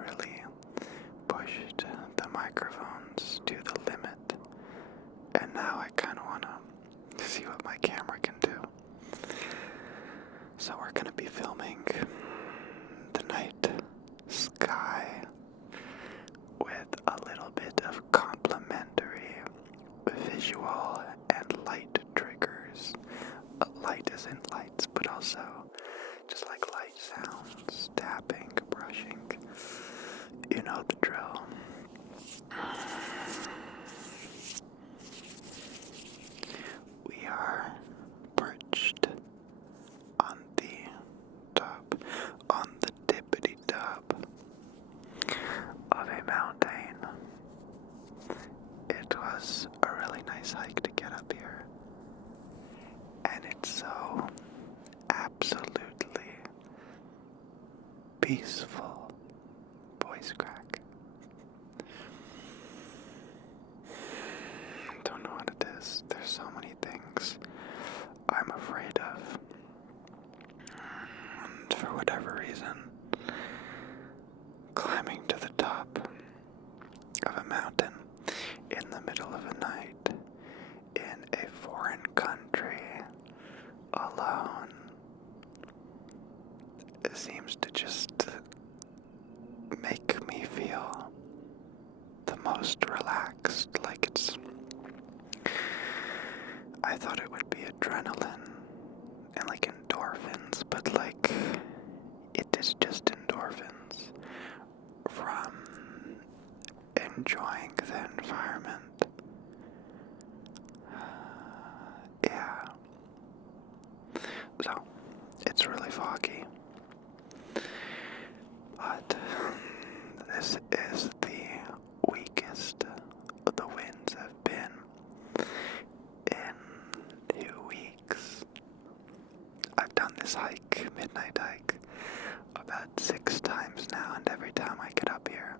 really pushed the microphones to the limit, and now I kind of want to see what my camera can do. So we're going to be filming the night sky with a little bit of complementary visual and light triggers. Light isn't lights, but also just like light sounds, tapping, brushing. You know the drill. We are perched on the tippity top of a mountain. It was a really nice hike to get up here, and it's so absolutely peaceful. Voice crack. Don't know what it is. There's so many things I'm afraid of. And for whatever reason, climbing to the top of a mountain in the middle of the night in a foreign country alone, it seems to just make me feel the most relaxed. I thought it would be adrenaline and like endorphins, but like it is just endorphins from enjoying the environment. Yeah. So, it's really foggy. But this is the weakest the winds have been in 2 weeks. I've done this hike, midnight hike, about 6 times now, and every time I get up here,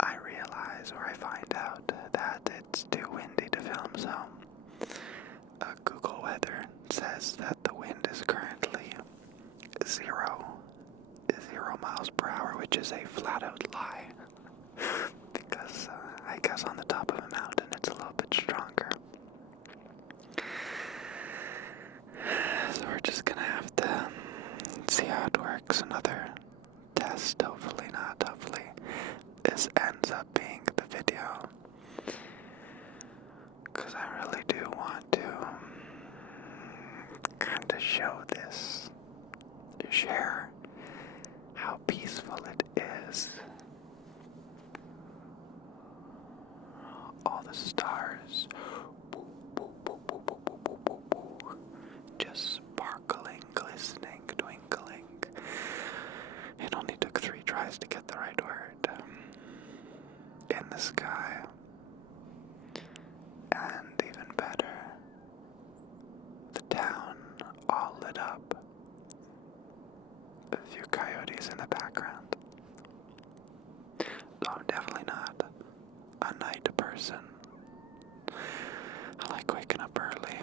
I realize or I find out that it's too windy to film, so Google Weather says that the wind is currently 0 miles per hour, which is a flat-out lie, because I guess on the top of a mountain it's a little bit stronger. So we're just gonna have to see how it works. Another test, hopefully not, hopefully this ends up being the video, because I really do want to kind of show this, share how peaceful it is. All the stars just sparkling, glistening, twinkling. It only took 3 tries to get the right word. In the sky. And even better, the town all lit up. A few coyotes in the background. So I'm definitely not a night person. I like waking up early.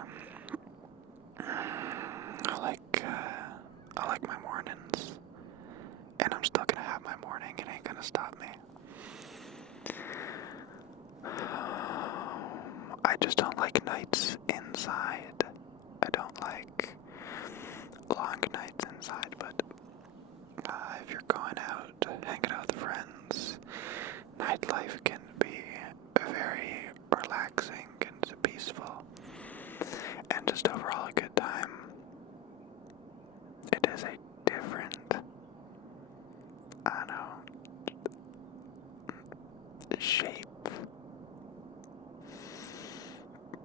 I like my mornings. And I'm still gonna have my morning. It ain't gonna stop me. I just don't like nights inside. I don't like long nights inside, but if you're going out, hanging out with friends, nightlife can be very relaxing and peaceful, and just overall a good time. It is a different, shape,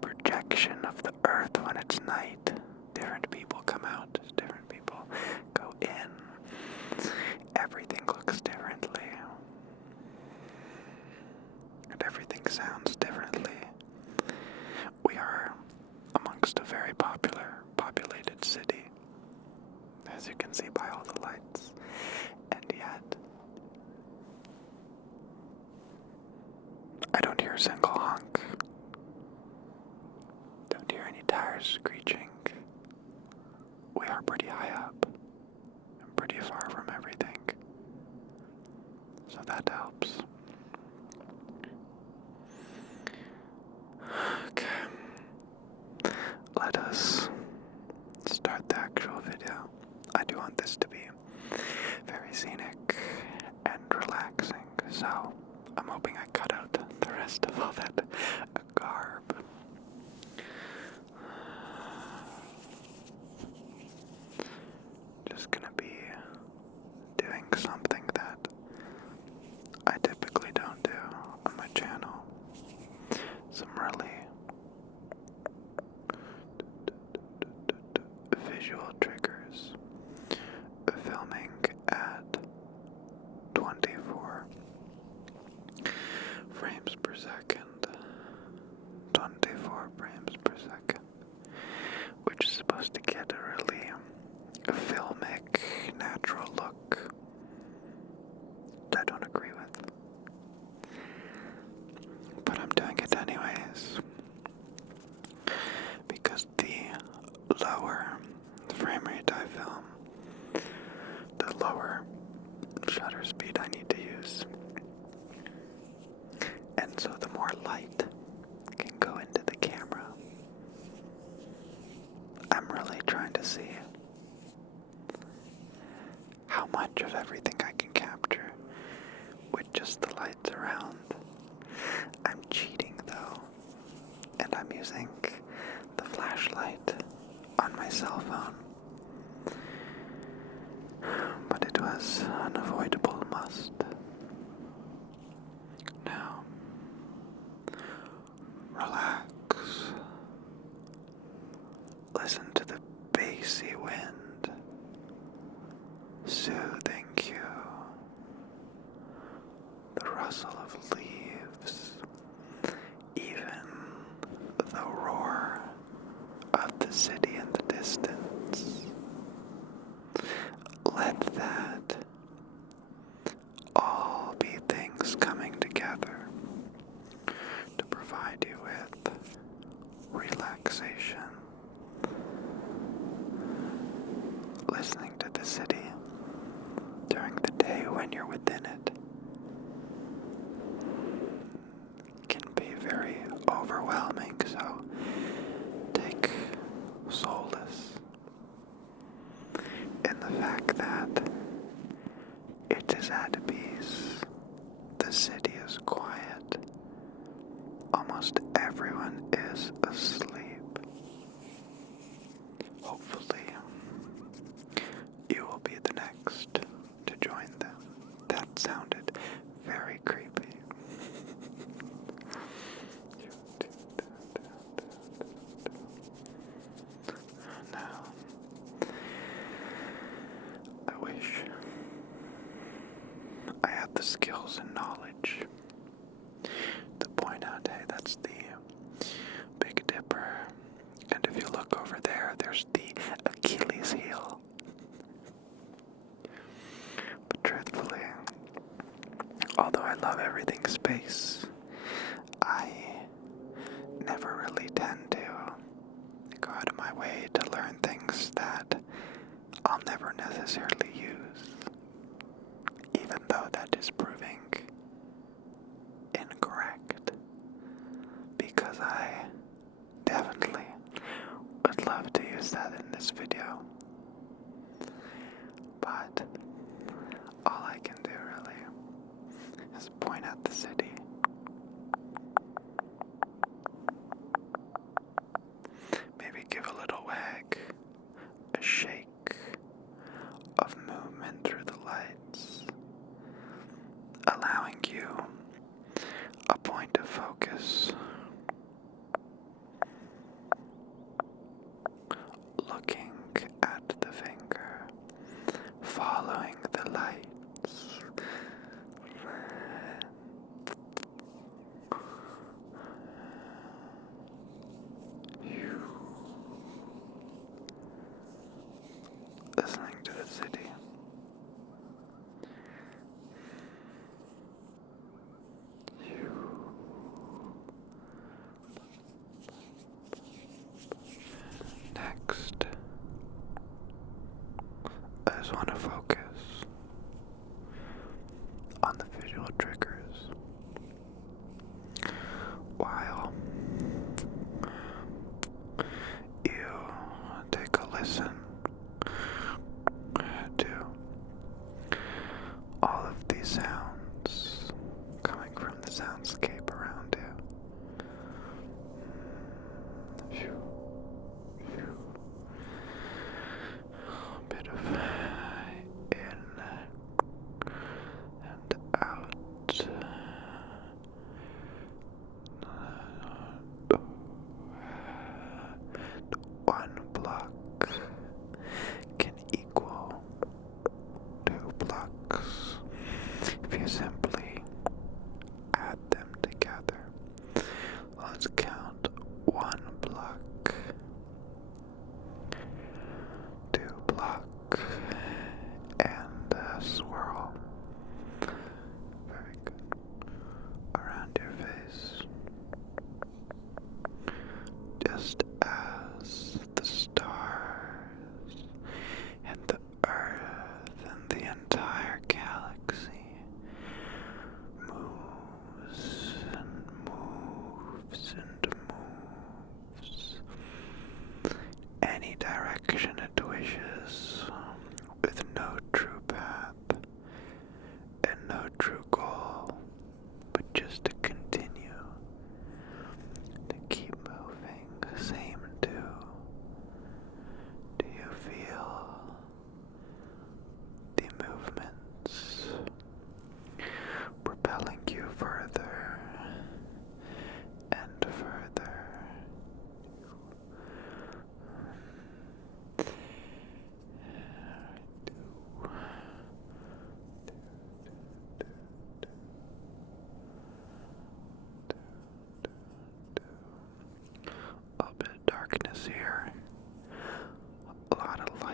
projection of the earth when it's night. Different people come out, different people go in. Everything looks differently. And everything sounds differently. We are amongst a very populated city, as you can see by all the lights. And yet, I don't hear a single honk. Don't hear any tires screeching. We are pretty high up and pretty far from everything. that helps. Okay. Let us start the actual video. I do want this to be very scenic and relaxing, so I'm hoping I cut out the rest of all that garb. Just gonna be doing something that I typically don't do on my channel. Some really visual triggers. Filming at 24 frames per second. 24 frames per second. Which is supposed to get a really filmic, natural look that I don't agree with. But I'm doing it anyways. Because the lower frame rate I film, the lower shutter speed I need to use. And so the more light can go into the camera. I'm really trying to see how much of everything I can capture with just the lights around. I'm cheating though, and I'm using the flashlight on my cell phone. But it was an unavoidable must. Now, relax. Listen to the bassy wind soothing you. The rustle of leaves, even the roar of the city in the distance. Let that all be things coming together to provide you with relaxation. Listening to the city during the day when you're within it can be very overwhelming, so take solace in the fact that it is at peace. The city is quiet. Almost everyone is asleep. Hopefully, you will be the next to join them. That sounded very creepy. Now, I wish I had the skills and knowledge to point out, hey, that's the Big Dipper. And if you look over there, there's the Achilles heel. But truthfully, although I love everything space, I never really tend to go out of my way to learn things that I'll never necessarily use, even though that is proving incorrect, because I definitely would love to use that in this video, but all I can do really is point at the city. Maybe give a little wag, a shake of movement through the lights, allowing you a point of focus, looking at the finger, following the lights. Listening to the city. Next, I just want to focus on the visual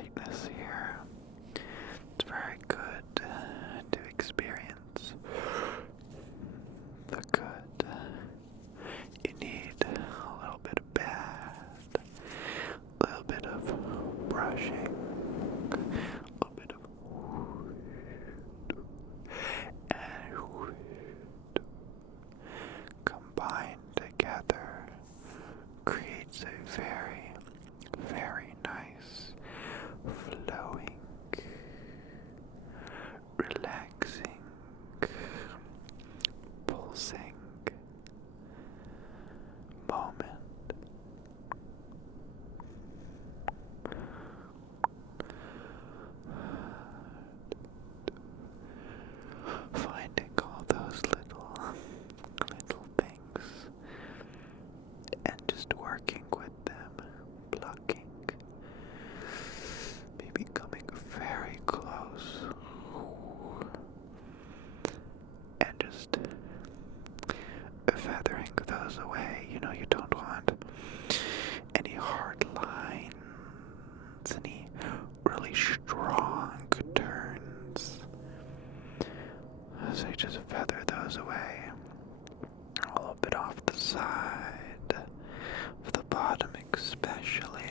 lightness here. It's very good to experience the good. You need a little bit of bad, a little bit of brushing, a little bit of and combined together creates a very, very nice, flowing, relaxing, pulsing moment. Finding all those little things and just working with them, plucking, maybe coming very close and just feathering those away. You know, you don't want any hard lines, any really strong turns. So you just feather those away. A little bit off the side of the bottom especially.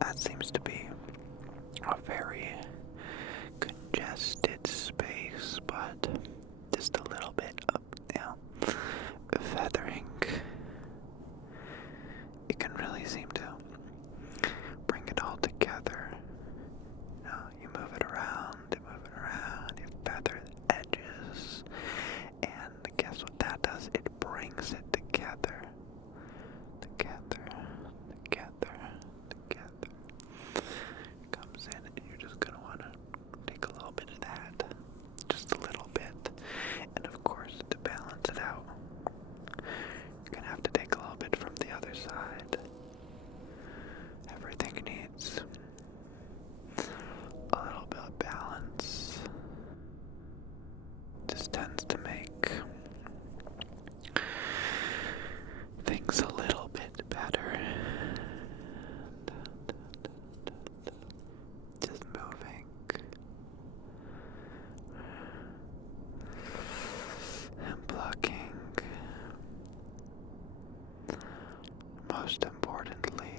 That seems to be a very congested space, but just a little bit of, feathering. It can really seem to bring it all together. You move it around, you feather the edges, and guess what that does? It brings it together. Comes in, and you're just gonna wanna take a little bit of that, just a little bit, and of course, to balance it out, you're gonna have to take a little bit from the other side. Everything needs a little bit of balance. Just tends to make things a little bit better. Just moving and plucking. Most importantly,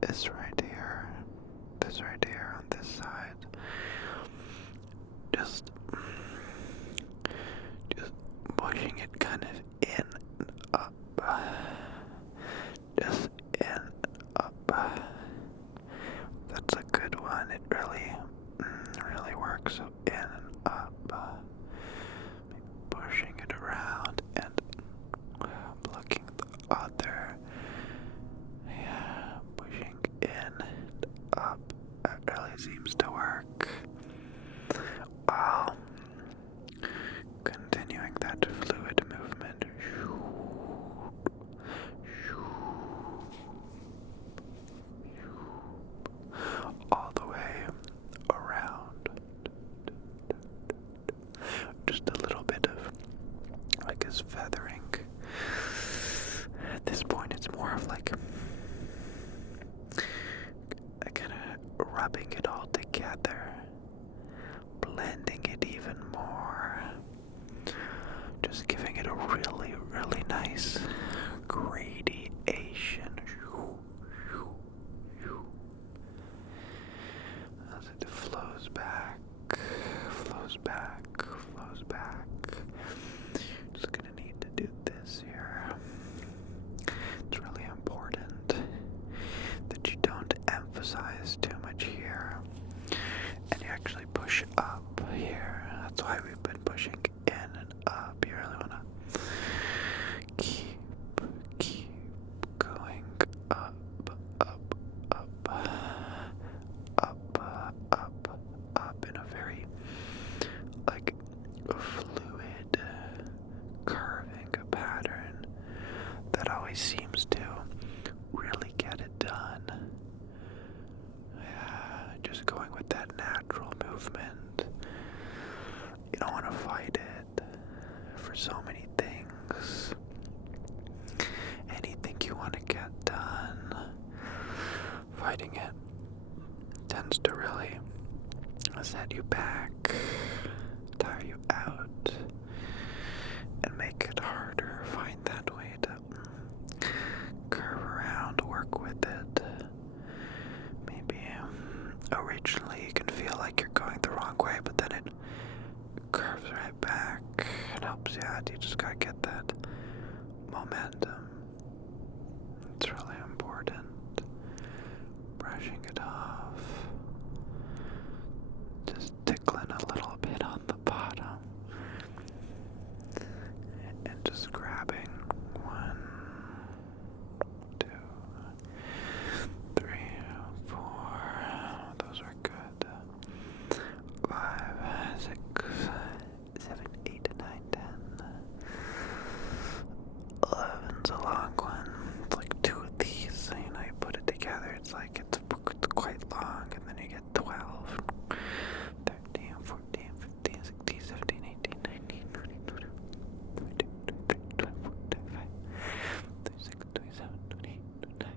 this right here on this side. Just pushing it kind of in and up. Just in and up. That's a good one. It really works. So in and up. Pushing it around and plucking the other. Yeah, pushing in and up. That really seems to work. Wow. Continuing that fluid movement. All the way around. Just a little bit of like his feathering. At this point it's more of like kind of rubbing it all together, blending it even more, just giving it a really, really nice gradation. As it flows back, flows back, flows back. Just gonna need to do this here. It's really important that you don't emphasize too much here and you actually push up here. That's why we've been pushing in and up. You really want to keep going up, up, up, up, up, up in a very like fluid curving pattern that always seems to really get it done. Yeah, just going with that natural movement. You don't want to fight it for so many things. Anything you want to get done, fighting it tends to really set you back, tire you out, and make it harder. Find that way to curve around, work with it. Maybe originally you can feel like you're going the wrong way, but then it curves right back. It helps you out. You just gotta get that momentum. It's really important. Brushing it off. Just tickling a little bit on the bottom. And just grabbing 1, 2, 3, 4. Those are good. 5, 6, 7, 8, 9, 10. 11's a long one. It's like 2 of these. So, you put it together. It's like it's quite long, and then you get 12, 13, 14, 15, 16, 17, 18, 19, 20, 21, 22, 23, 24, 25, 26, 27, 28, 29,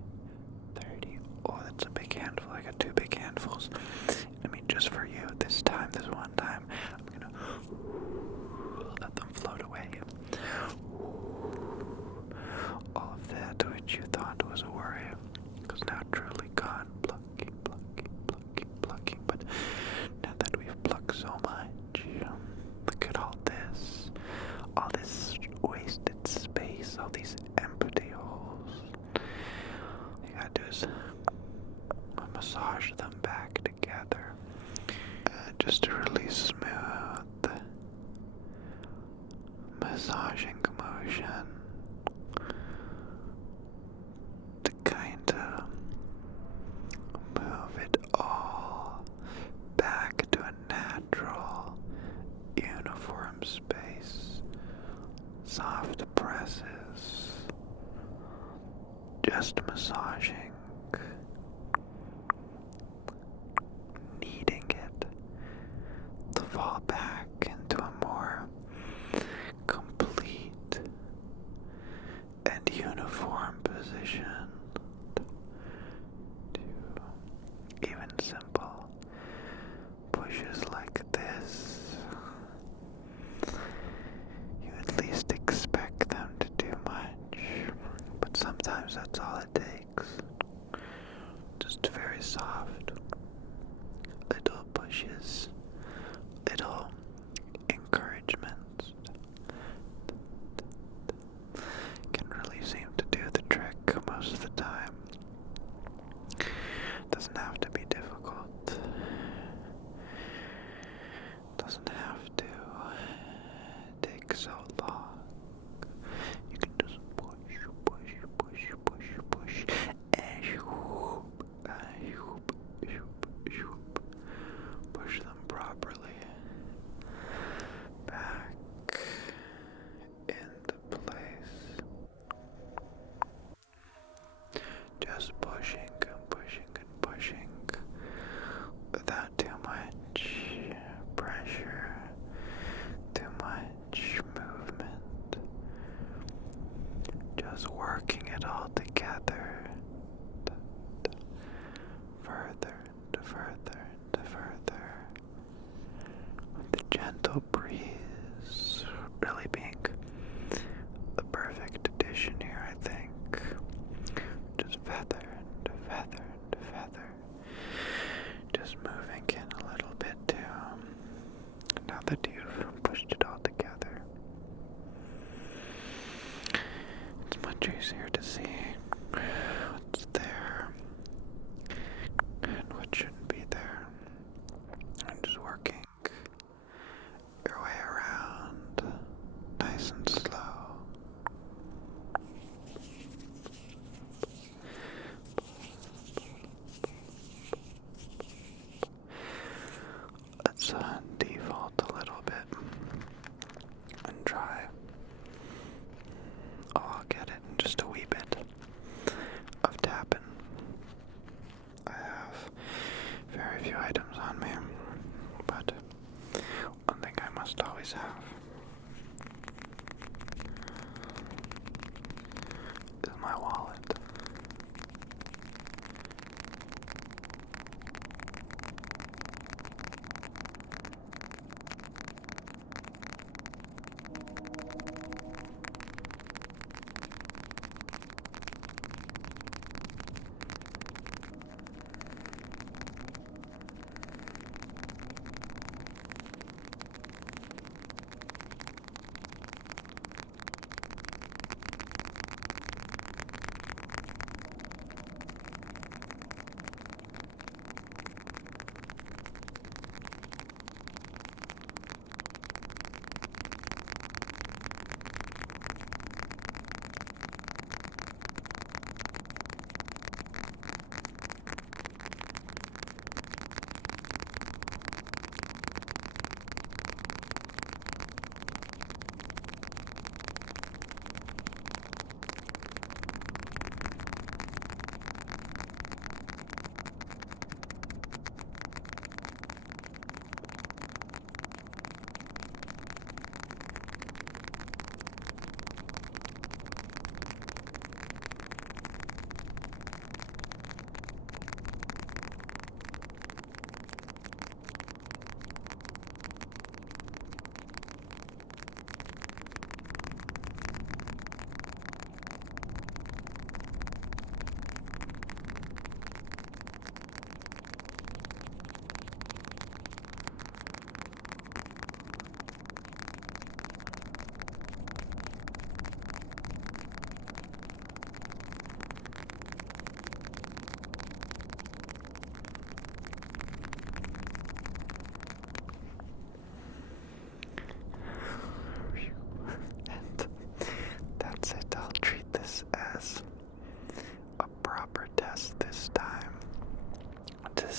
30. Oh, that's a big handful. I got 2 big handfuls. I mean, just for you, this one time, I'm gonna let them float away. All of that which you thought was a worry is now truly gone. Plucking, plucking, plucking, plucking. But now that we've plucked so much, look at all this wasted space, all these empty holes. All you gotta do is massage them back together, just a really smooth massaging motion to kind of move it all back to a natural, uniform space. Soft presses, just massaging, needing it to fall back into a more complete and uniform position. To even simple pushes like this, you at least expect them to do much, but sometimes that's all it takes. Just very soft little pushes, little encouragements can really seem to do the trick most of the time. Doesn't have to be difficult. Doesn't have to take so long. You can just push, push, push, push, push, and shoop, shoop, shoop, shoop. Push them properly back into place. Just pushing and pushing and pushing without too much pressure, too much movement. Just working it all together. Further and further and further. With the gentle breeze really being the perfect addition here, I think. Just feather and feather and feather. Just moving in a little bit too. Now that you've pushed it all together, it's much easier to see what's there and what shouldn't be there. I'm just working your way around, nice and slow. Let's default a little bit and try. Oh, I'll get it in just a wee bit of tapping. I have very few items on me, but one thing I must always have is my wallet.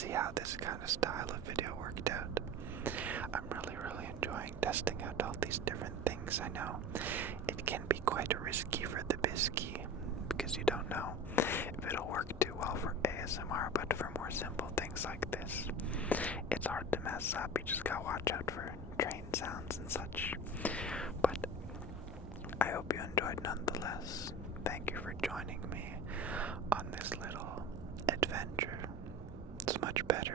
see how this kind of style of video worked out. I'm really enjoying testing out all these different things. I know it can be quite risky for the biscuit because you don't know if it'll work too well for ASMR, but for more simple things like this, it's hard to mess up. You just gotta watch out for train sounds and such. But I hope you enjoyed nonetheless. Thank you for joining me on this little adventure. It's much better